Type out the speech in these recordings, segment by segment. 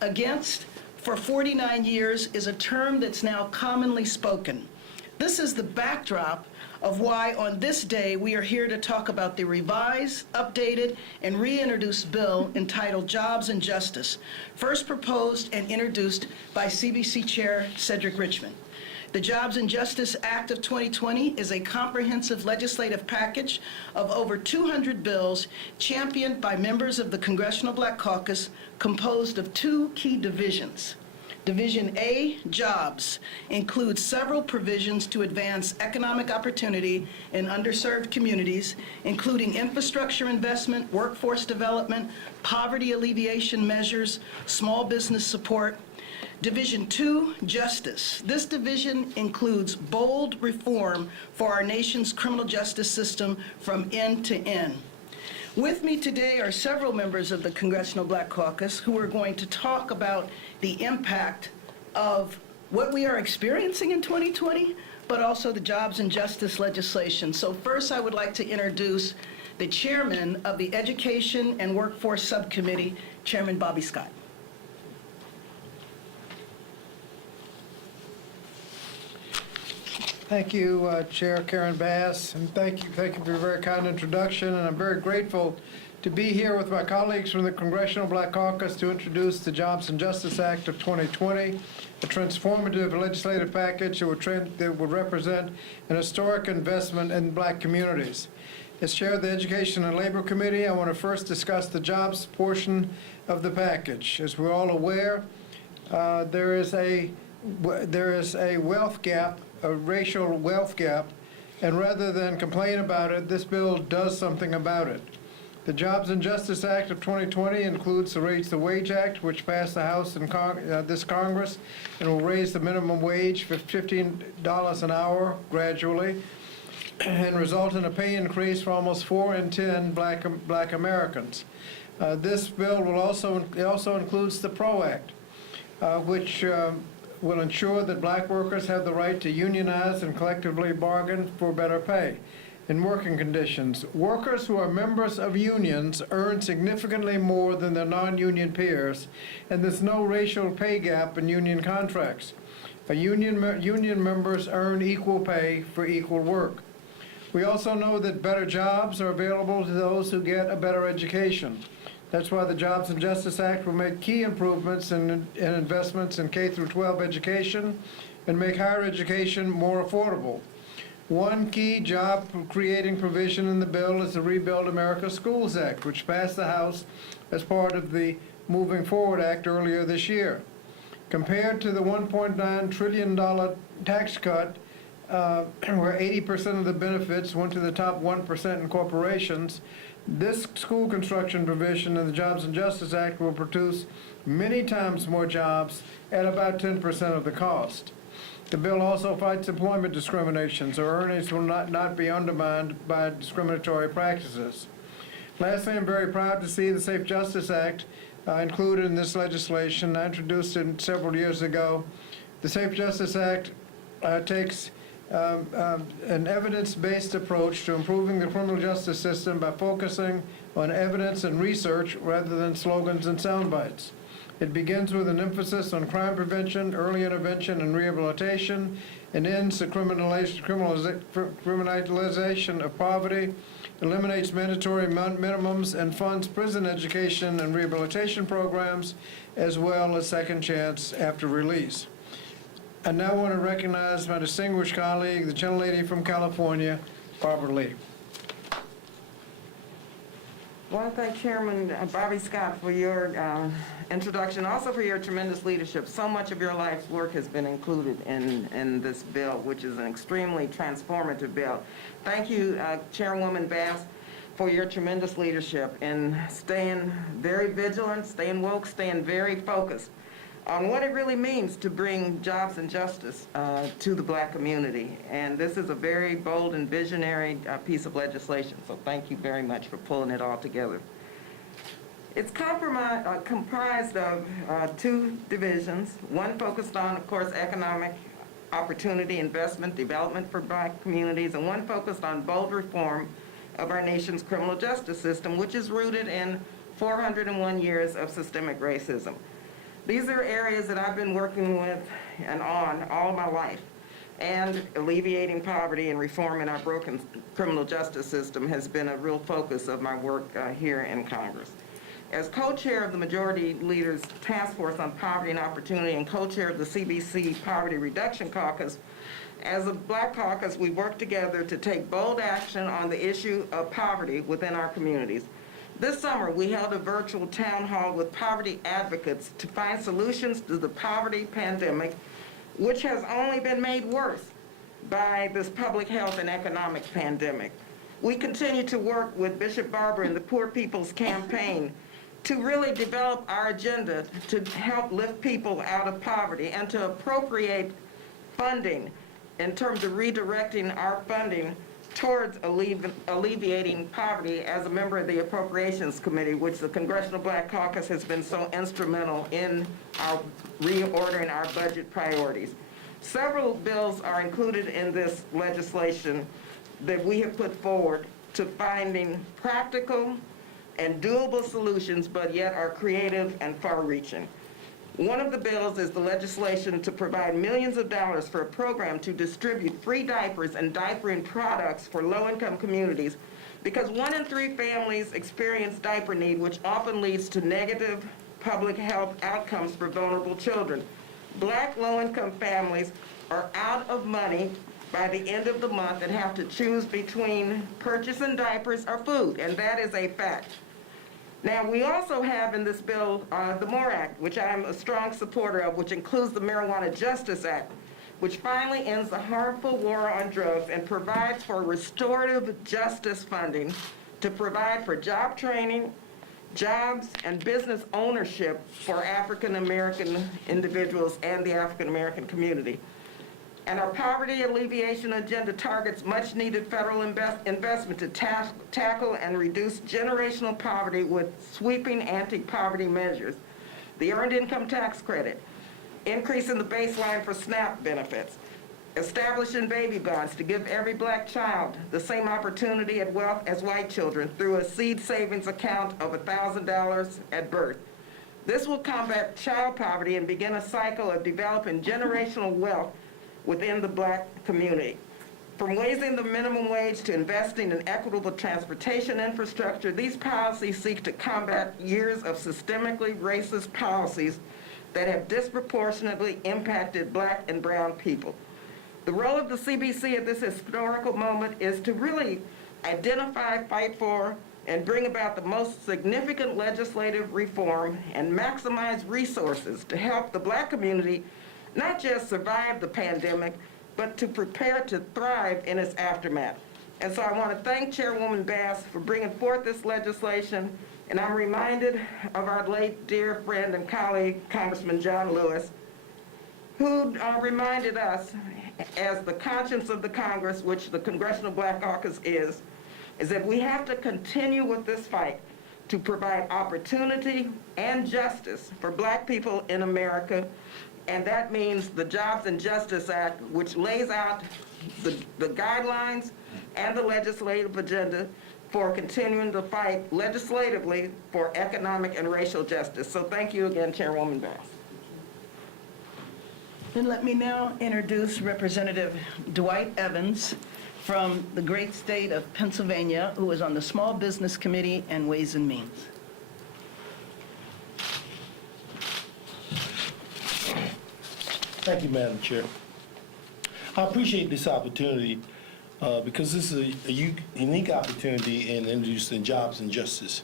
Against for 49 years is a term that's now commonly spoken. This is the backdrop of why on this day we are here to talk about the revised, updated, and reintroduced bill entitled Jobs and Justice, first proposed and introduced by CBC Chair Cedric Richmond. The Jobs and Justice Act of 2020 is a comprehensive legislative package of over 200 bills championed by members of the Congressional Black Caucus, composed of two key divisions. Division A, Jobs, includes several provisions to advance economic opportunity in underserved communities, including infrastructure investment, workforce development, poverty alleviation measures, small business support. Division 2, Justice. This division includes bold reform for our nation's criminal justice system from end to end. With me today are several members of the Congressional Black Caucus who are going to talk about the impact of what we are experiencing in 2020, but also the jobs and justice legislation. So first, I would like to introduce the chairman of the Education and Workforce Subcommittee, Chairman Bobby Scott. Thank you, Chair Karen Bass, and thank you for your very kind introduction. And I'm very grateful to be here with my colleagues from the Congressional Black Caucus to introduce the Jobs and Justice Act of 2020, a transformative legislative package that would represent an historic investment in Black communities. As Chair of the Education and Labor Committee, I want to first discuss the jobs portion of the package. As we're all aware, there is a wealth gap, a racial wealth gap, and rather than complain about it, this bill does something about it. The Jobs and Justice Act of 2020 includes the Raise the Wage Act, which passed the House and this Congress, and will raise the minimum wage for $15 an hour gradually, and result in a pay increase for almost 4 in 10 Black Americans. This bill will also includes the PRO Act, which will ensure that Black workers have the right to unionize and collectively bargain for better pay and working conditions. Workers who are members of unions earn significantly more than their non-union peers, and there's no racial pay gap in union contracts. Union members earn equal pay for equal work. We also know that better jobs are available to those who get a better education. That's why the Jobs and Justice Act will make key improvements in investments in K through 12 education and make higher education more affordable. One key job-creating provision in the bill is the Rebuild America Schools Act, which passed the House as part of the Moving Forward Act earlier this year. Compared to the $1.9 trillion tax cut, where 80% of the benefits went to the top 1% in corporations, this school construction provision in the Jobs and Justice Act will produce many times more jobs at about 10% of the cost. The bill also fights employment discrimination, so earnings will not be undermined by discriminatory practices. Lastly, I'm very proud to see the Safe Justice Act included in this legislation. I introduced it several years ago. The Safe Justice Act takes an evidence-based approach to improving the criminal justice system by focusing on evidence and research rather than slogans and sound bites. It begins with an emphasis on crime prevention, early intervention, and rehabilitation, and ends the criminalization of poverty, eliminates mandatory minimums, and funds prison education and rehabilitation programs, as well as second chance after release. I now want to recognize my distinguished colleague, the gentlelady from California, Barbara Lee. I want to thank Chairman Bobby Scott for your introduction, also for your tremendous leadership. So much of your life's work has been included in this bill, which is an extremely transformative bill. Thank you, Chairwoman Bass, for your tremendous leadership in staying very vigilant, staying woke, staying very focused on what it really means to bring jobs and justice to the Black community. And this is a very bold and visionary piece of legislation, so thank you very much for pulling it all together. It's comprised of two divisions, one focused on, of course, economic opportunity, investment, development for Black communities, and one focused on bold reform of our nation's criminal justice system, which is rooted in 401 years of systemic racism. These are areas that I've been working with and on all my life. And alleviating poverty and reforming our broken criminal justice system has been a real focus of my work here in Congress. As co-chair of the Majority Leader's Task Force on Poverty and Opportunity and co-chair of the CBC Poverty Reduction Caucus, as a Black Caucus, we work together to take bold action on the issue of poverty within our communities. This summer, we held a virtual town hall with poverty advocates to find solutions to the poverty pandemic, which has only been made worse by this public health and economic pandemic. We continue to work with Bishop Barber and the Poor People's Campaign to really develop our agenda to help lift people out of poverty and to appropriate funding in terms of redirecting our funding towards alleviating poverty as a member of the Appropriations Committee, which the Congressional Black Caucus has been so instrumental in our reordering our budget priorities. Several bills are included in this legislation that we have put forward to finding practical and doable solutions, but yet are creative and far-reaching. One of the bills is the legislation to provide millions of dollars for a program to distribute free diapers and diapering products for low-income communities, because 1 in 3 families experience diaper need, which often leads to negative public health outcomes for vulnerable children. Black low-income families are out of money by the end of the month and have to choose between purchasing diapers or food, and that is a fact. Now, we also have in this bill the MORE Act, which I'm a strong supporter of, which includes the Marijuana Justice Act, which finally ends the harmful war on drugs and provides for restorative justice funding to provide for job training, jobs, and business ownership for African American individuals and the African American community. And our poverty alleviation agenda targets much-needed federal investment to tackle and reduce generational poverty with sweeping anti-poverty measures. The Earned Income Tax Credit, increasing the baseline for SNAP benefits, establishing baby bonds to give every Black child the same opportunity at wealth as white children through a seed savings account of $1,000 at birth. This will combat child poverty and begin a cycle of developing generational wealth within the Black community. From raising the minimum wage to investing in equitable transportation infrastructure, these policies seek to combat years of systemically racist policies that have disproportionately impacted Black and brown people. The role of the CBC at this historical moment is to really identify, fight for, and bring about the most significant legislative reform and maximize resources to help the Black community not just survive the pandemic, but to prepare to thrive in its aftermath. And so I want to thank Chairwoman Bass for bringing forth this legislation, and I'm reminded of our late dear friend and colleague, Congressman John Lewis, who reminded us, as the conscience of the Congress, which the Congressional Black Caucus is that we have to continue with this fight to provide opportunity and justice for Black people in America. And that means the Jobs and Justice Act, which lays out the guidelines and the legislative agenda for continuing to fight legislatively for economic and racial justice. So thank you again, Chairwoman Bass. And let me now introduce Representative Dwight Evans from the great state of Pennsylvania, who is on the Small Business Committee and Ways and Means. Thank you, Madam Chair. I appreciate this opportunity because this is a unique opportunity in introducing jobs and justice.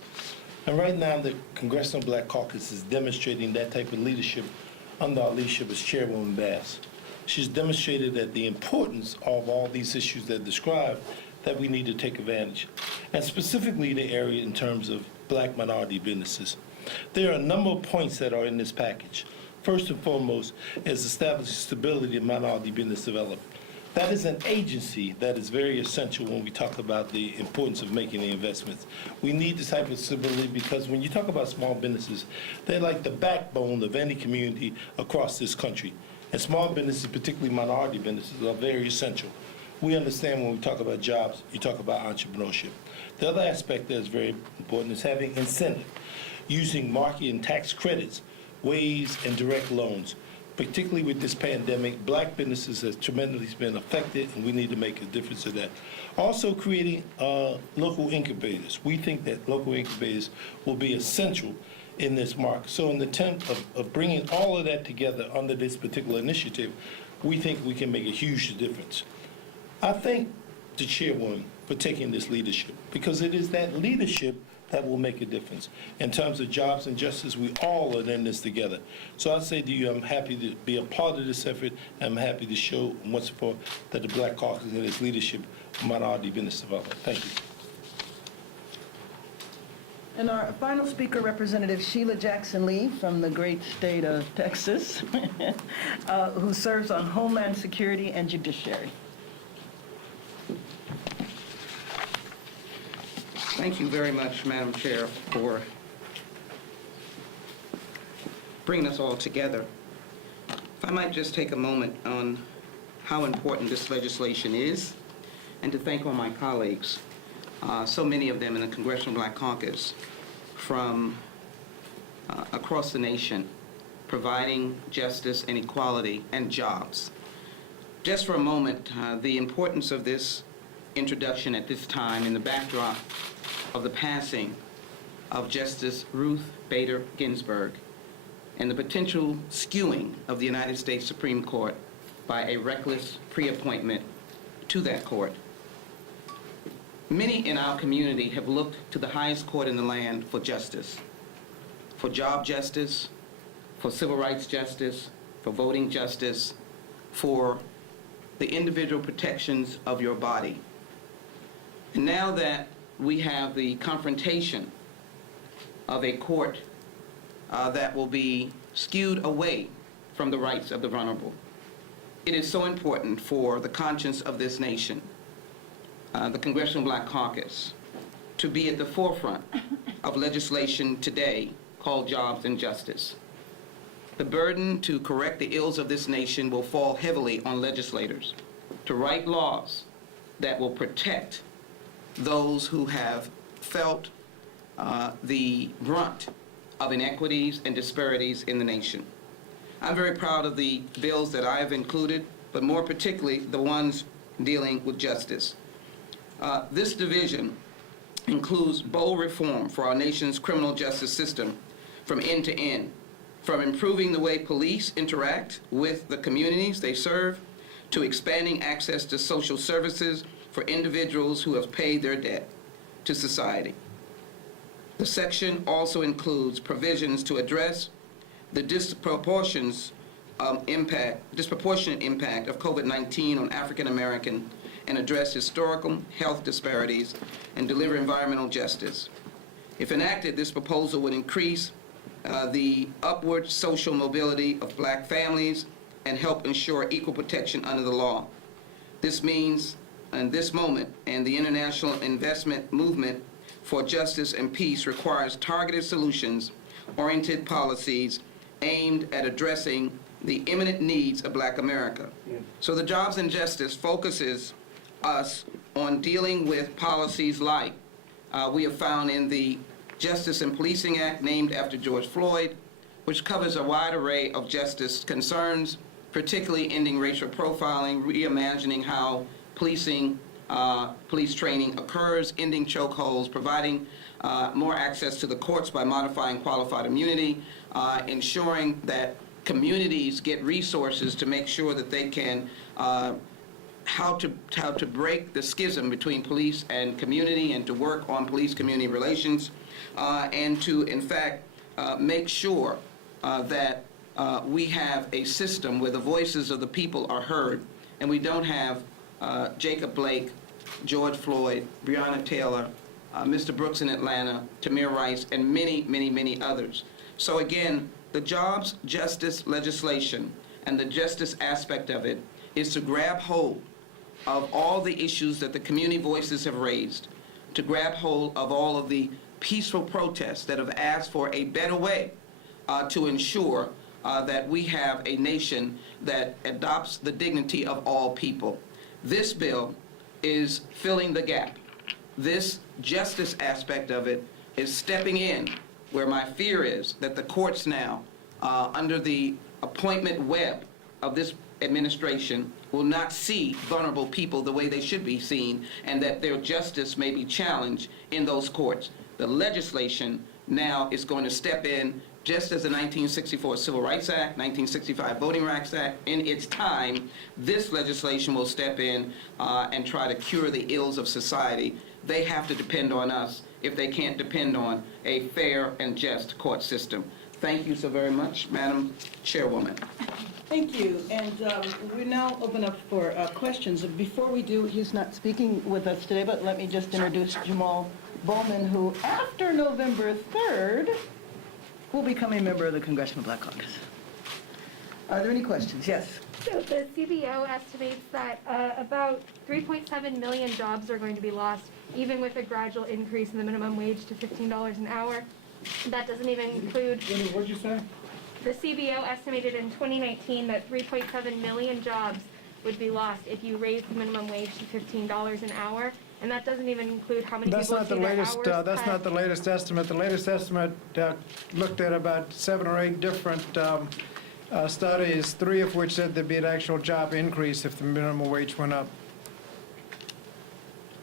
And right now, the Congressional Black Caucus is demonstrating that type of leadership under our leadership as Chairwoman Bass. She's demonstrated that the importance of all these issues that describe that we need to take advantage, and specifically the area in terms of Black minority businesses. There are a number of points that are in this package. First and foremost is establishing stability in minority business development. That is an agency that is very essential when we talk about the importance of making the investments. We need this type of stability because when you talk about small businesses, they're like the backbone of any community across this country. And small businesses, particularly minority businesses, are very essential. We understand when we talk about jobs, you talk about entrepreneurship. The other aspect that is very important is having incentive, using market and tax credits ways, and direct loans. Particularly with this pandemic, black businesses have tremendously been affected, and we need to make a difference in that. Also creating local incubators. We think that local incubators will be essential in this market. So in the attempt of bringing all of that together under this particular initiative, we think we can make a huge difference. I thank the chairwoman for taking this leadership, because it is that leadership that will make a difference. In terms of jobs and justice, we all are in this together. So I say to you, I'm happy to be a part of this effort. I'm happy to show once more that the Black Caucus and its leadership of minority business development. Thank you. And our final speaker, Representative Sheila Jackson Lee from the great state of Texas, who serves on Homeland Security and Judiciary. Thank you very much, Madam Chair, for bringing us all together. If I might just take a moment on how important this legislation is, and to thank all my colleagues, so many of them in the Congressional Black Caucus from across the nation, providing justice and equality and jobs. Just for a moment, the importance of this introduction at this time in the backdrop of the passing of Justice Ruth Bader Ginsburg and the potential skewing of the United States Supreme Court by a reckless pre-appointment to that court. Many in our community have looked to the highest court in the land for justice, for job justice, for civil rights justice, for voting justice, for the individual protections of your body. And now that we have the confrontation of a court that will be skewed away from the rights of the vulnerable, it is so important for the conscience of this nation, the Congressional Black Caucus, to be at the forefront of legislation today called Jobs and Justice. The burden to correct the ills of this nation will fall heavily on legislators to write laws that will protect those who have felt the brunt of inequities and disparities in the nation. I'm very proud of the bills that I have included, but more particularly the ones dealing with justice. This division includes bold reform for our nation's criminal justice system from end to end, from improving the way police interact with the communities they serve, to expanding access to social services for individuals who have paid their debt to society. The section also includes provisions to address the disproportionate impact of COVID-19 on African American and address historical health disparities and deliver environmental justice. If enacted, this proposal would increase the upward social mobility of black families and help ensure equal protection under the law. This means, in this moment, and the international investment movement for justice and peace requires targeted solutions, oriented policies aimed at addressing the imminent needs of Black America. So the Jobs and Justice focuses us on dealing with policies like we have found in the Justice and Policing Act, named after George Floyd, which covers a wide array of justice concerns, particularly ending racial profiling, reimagining how policing, police training occurs, ending chokeholds, providing more access to the courts by modifying qualified immunity, ensuring that communities get resources to make sure that they can how to break the schism between police and community, and to work on police-community relations, and to, in fact, make sure that we have a system where the voices of the people are heard, and we don't have Jacob Blake, George Floyd, Breonna Taylor, Mr. Brooks in Atlanta, Tamir Rice, and many, many, many others. So again, the jobs justice legislation and the justice aspect of it is to grab hold of all the issues that the community voices have raised, to grab hold of all of the peaceful protests that have asked for a better way to ensure that we have a nation that adopts the dignity of all people. This bill is filling the gap. This justice aspect of it is stepping in where my fear is that the courts now under the appointment web of this administration will not see vulnerable people the way they should be seen, and that their justice may be challenged in those courts. The legislation now is going to step in, just as the 1964 Civil Rights Act, 1965 Voting Rights Act, in its time, this legislation will step in and try to cure the ills of society. They have to depend on us if they can't depend on a fair and just court system. Thank you so very much, Madam Chairwoman. Thank you, and we now open up for questions. Before we do, he's not speaking with us today, but let me just introduce Jamal Bowman, who after November 3rd will become a member of the Congressional Black Caucus. Are there any questions? Yes. So the CBO estimates that about 3.7 million jobs are going to be lost, even with a gradual increase in the minimum wage to $15 an hour. That doesn't even include... What'd you say? The CBO estimated in 2019 that 3.7 million jobs would be lost if you raised the minimum wage to $15 an hour, and that doesn't even include how many That's people not the see their latest, hours that's cut. not the latest estimate. The latest estimate looked at about 7 or 8 different studies, 3 of which said there'd be an actual job increase if the minimum wage went up.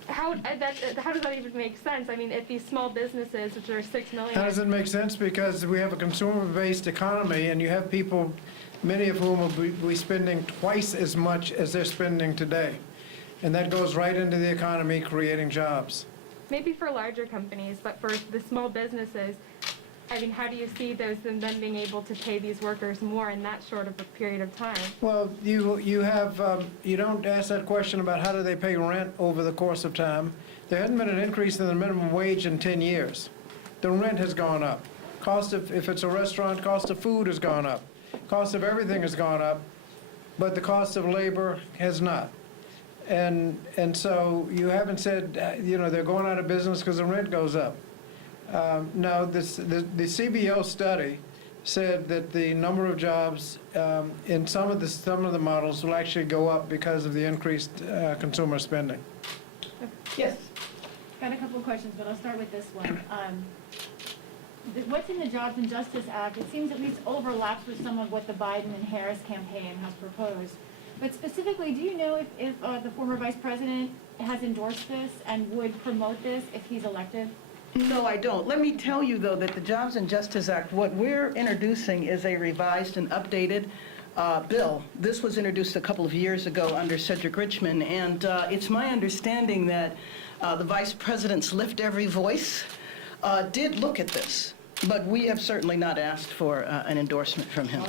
How does that even make sense? I mean, if these small businesses, which are 6 million... How does it make sense? Because we have a consumer-based economy, and you have people, many of whom will be spending twice as much as they're spending today. And that goes right into the economy, creating jobs. Maybe for larger companies, but for the small businesses, I mean, how do you see those and them being able to pay these workers more in that short of a period of time? Well, you have, you don't ask that question about how do they pay rent over the course of time. There hasn't been an increase in the minimum wage in 10 years. The rent has gone up. Cost of, if it's a restaurant, cost of food has gone up. Cost of everything has gone up, but the cost of labor has not. And so you haven't said, they're going out of business because the rent goes up. No, the CBO study said that the number of jobs in some of the models will actually go up because of the increased consumer spending. Yes. Got a couple of questions, but I'll start with this one. What's in the Jobs and Justice Act, it seems at least overlaps with some of what the Biden and Harris campaign has proposed. But specifically, do you know if the former vice president has endorsed this and would promote this if he's elected? No, I don't. Let me tell you, though, that the Jobs and Justice Act, what we're introducing is a revised and updated bill. This was introduced a couple of years ago under Cedric Richmond, and it's my understanding that the Vice President's Lift Every Voice did look at this, but we have certainly not asked for an endorsement from him.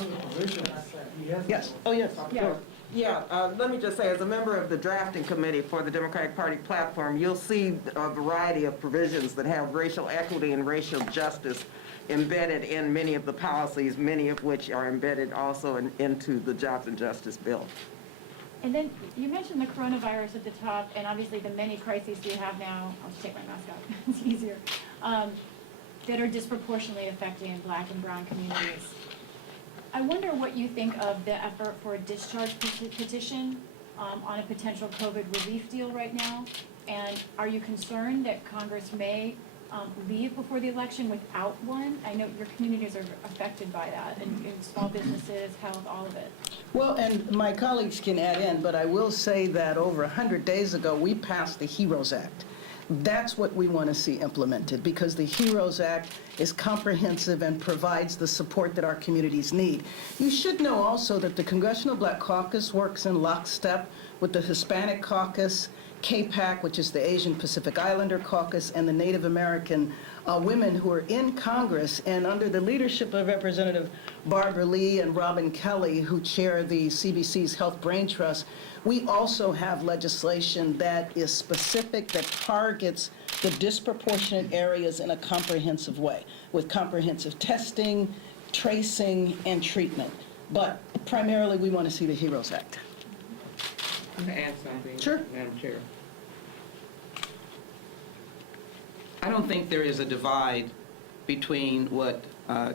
Yes. Oh, yes. Yeah. Yeah, let me just say, as a member of the drafting committee for the Democratic Party platform, you'll see a variety of provisions that have racial equity and racial justice embedded in many of the policies, many of which are embedded also into the Jobs and Justice bill. And then you mentioned the coronavirus at the top, and obviously the many crises we have now, I'll just take my mask off, it's easier, that are disproportionately affecting Black and brown communities. I wonder what you think of the effort for a discharge petition on a potential COVID relief deal right now, and are you concerned that Congress may leave before the election without one? I know your communities are affected by that, and small businesses, health, all of it. Well, and my colleagues can add in, but I will say that over 100 days ago, we passed the HEROES Act. That's what we want to see implemented, because the HEROES Act is comprehensive and provides the support that our communities need. You should know also that the Congressional Black Caucus works in lockstep with the Hispanic Caucus, CAPAC, which is the Asian Pacific Islander Caucus, and the Native American women who are in Congress, and under the leadership of Representative Barbara Lee and Robin Kelly, who chair the CBC's Health Brain Trust, we also have legislation that is specific, that targets the disproportionate areas in a comprehensive way, with comprehensive testing, tracing, and treatment. But primarily, we want to see the HEROES Act. Can I add something? Sure. Madam Chair. I don't think there is a divide between what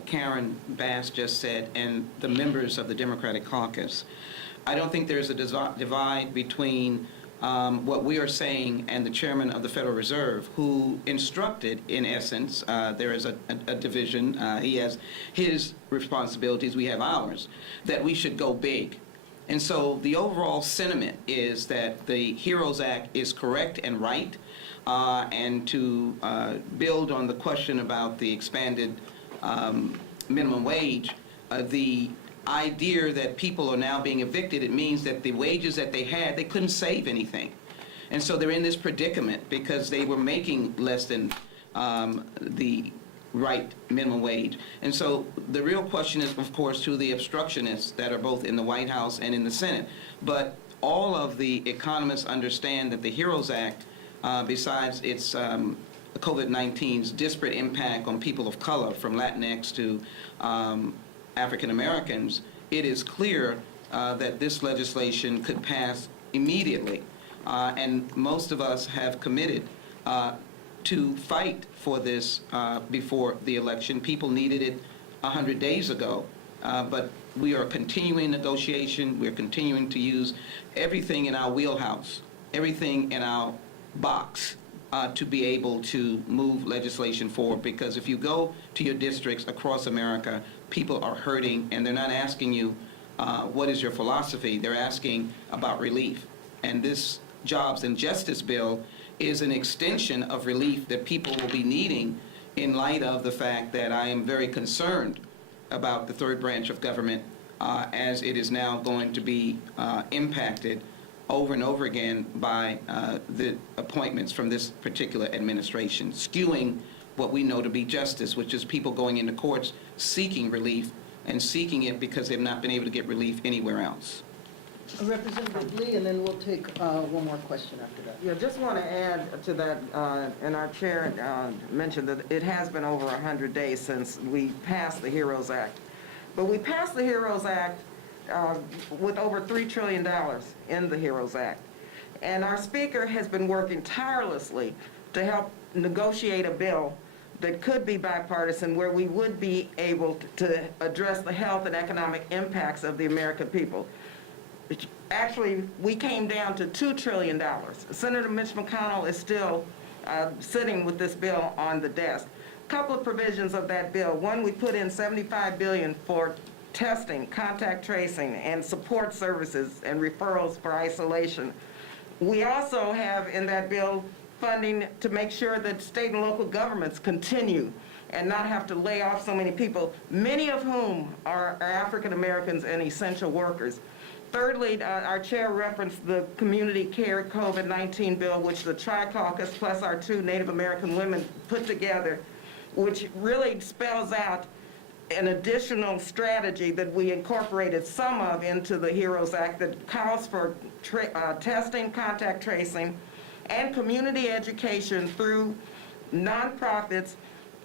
Karen Bass just said and the members of the Democratic Caucus. I don't think there's a divide between what we are saying, and the chairman of the Federal Reserve, who instructed, in essence, there is a division, he has his responsibilities, we have ours, that we should go big. And so the overall sentiment is that the HEROES Act is correct and right, and to build on the question about the expanded minimum wage, the idea that people are now being evicted, it means that the wages that they had, they couldn't save anything. And so they're in this predicament because they were making less than the right minimum wage. And so the real question is, of course, to the obstructionists that are both in the White House and in the Senate. But all of the economists understand that the HEROES Act, besides its COVID-19's disparate impact on people of color, from Latinx to African Americans, it is clear that this legislation could pass immediately. And most of us have committed to fight for this before the election. People needed it 100 days ago, but we are continuing negotiation. We're continuing to use everything in our wheelhouse, everything in our box, to be able to move legislation forward. Because if you go to your districts across America, people are hurting, and they're not asking you, what is your philosophy? They're asking about relief. And this Jobs and Justice Bill is an extension of relief that people will be needing, in light of the fact that I am very concerned about the third branch of government as it is now going to be impacted over and over again by the appointments from this particular administration, skewing what we know to be justice, which is people going into courts seeking relief, and seeking it because they've not been able to get relief anywhere else. Representative Lee, and then we'll take one more question after that. Yeah, just want to add to that, and our chair mentioned that it has been over 100 days since we passed the HEROES Act. But we passed the HEROES Act with over $3 trillion in the HEROES Act. And our speaker has been working tirelessly to help negotiate a bill that could be bipartisan, where we would be able to address the health and economic impacts of the American people. Actually, we came down to $2 trillion. Senator Mitch McConnell is still sitting with this bill on the desk. A couple of provisions of that bill. One, we put in $75 billion for testing, contact tracing, and support services and referrals for isolation. We also have in that bill funding to make sure that state and local governments continue and not have to lay off so many people, many of whom are African Americans and essential workers. Thirdly, our chair referenced the Community Care COVID-19 bill, which the Tri-Caucus plus our two Native American women put together, which really spells out an additional strategy that we incorporated some of into the HEROES Act that calls for testing, contact tracing, and community education through nonprofits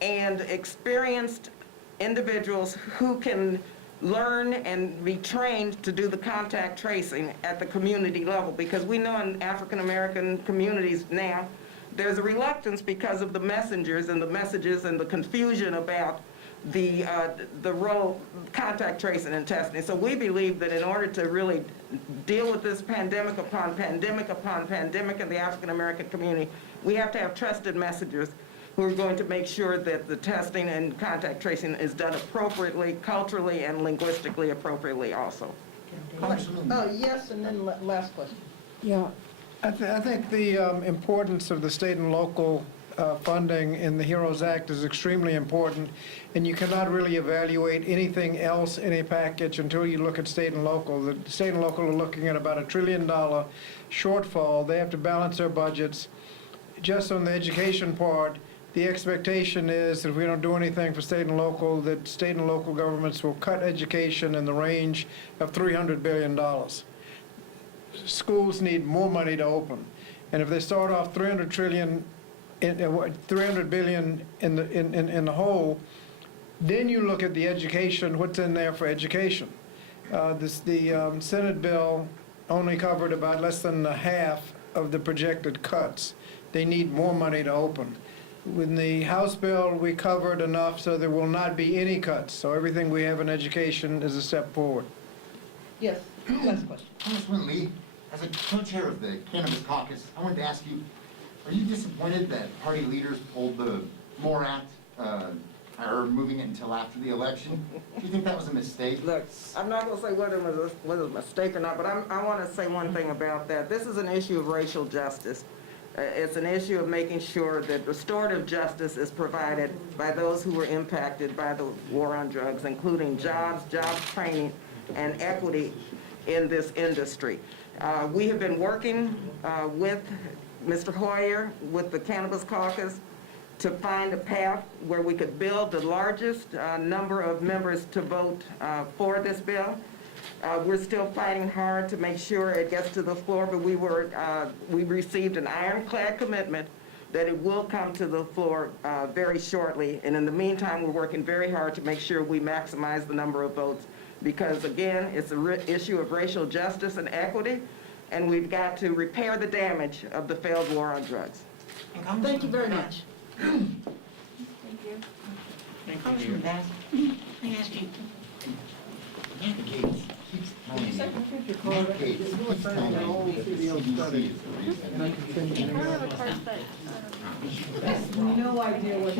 and experienced individuals who can learn and be trained to do the contact tracing at the community level. Because we know in African American communities now, there's a reluctance because of the messengers and the messages and the confusion about the role, contact tracing and testing. So we believe that in order to really deal with this pandemic upon pandemic upon pandemic in the African American community, we have to have trusted messengers who are going to make sure that the testing and contact tracing is done appropriately, culturally and linguistically appropriately also. Oh, yes, and then last question. Yeah, I think the importance of the state and local funding in the HEROES Act is extremely important, and you cannot really evaluate anything else in a package until you look at state and local. The state and local are looking at about $1 trillion shortfall. They have to balance their budgets. Just on the education part, the expectation is that if we don't do anything for state and local, that state and local governments will cut education in the range of $300 billion. Schools need more money to open, and if they start off $300 billion in the hole, then you look at the education, what's in there for education. The Senate bill only covered about less than half of the projected cuts. They need more money to open. With the House bill, we covered enough so there will not be any cuts. So everything we have in education is a step forward. Yes, last question. Congressman Lee, as a co-chair of the Cannabis Caucus, I wanted to ask you, are you disappointed that party leaders pulled the MORE Act, or moving it until after the election? Do you think that was a mistake? Look, I'm not going to say whether it was a mistake or not, but I want to say one thing about that. This is an issue of racial justice. It's an issue of making sure that restorative justice is provided by those who were impacted by the war on drugs, including jobs, job training, and equity in this industry. We have been working with Mr. Hoyer, with the Cannabis Caucus, to find a path where we could build the largest number of members to vote for this bill. We're still fighting hard to make sure it gets to the floor, but we received an ironclad commitment that it will come to the floor very shortly. And in the meantime, we're working very hard to make sure we maximize the number of votes, because again, it's an issue of racial justice and equity, and we've got to repair the damage of the failed war on drugs. Thank you very much. Thank you. Congressman Bass, can I ask you, Gates keeps telling me, Gates keeps telling me that the CDC is the reason. I don't have a card that, No idea what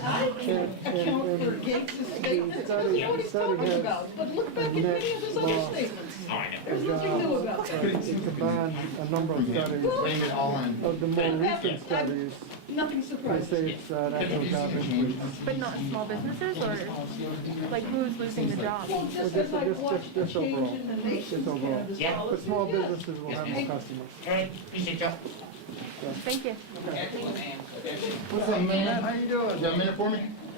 Account for Gates' statement. What he's talking about, but look back at many of his other statements. There's nothing new about that. It combined a number of studies. Blame it all on. Of the more recent studies, Nothing they surprising. say it's national job increase. but not small businesses, or like who's losing the job? Well, just as I watched the Just change overall. in the nation's Just overall. cannabis Yeah. policy. But small businesses will have more customers. all right, appreciate y'all. Thank you. What's up, man? How you doing? You got a minute for me?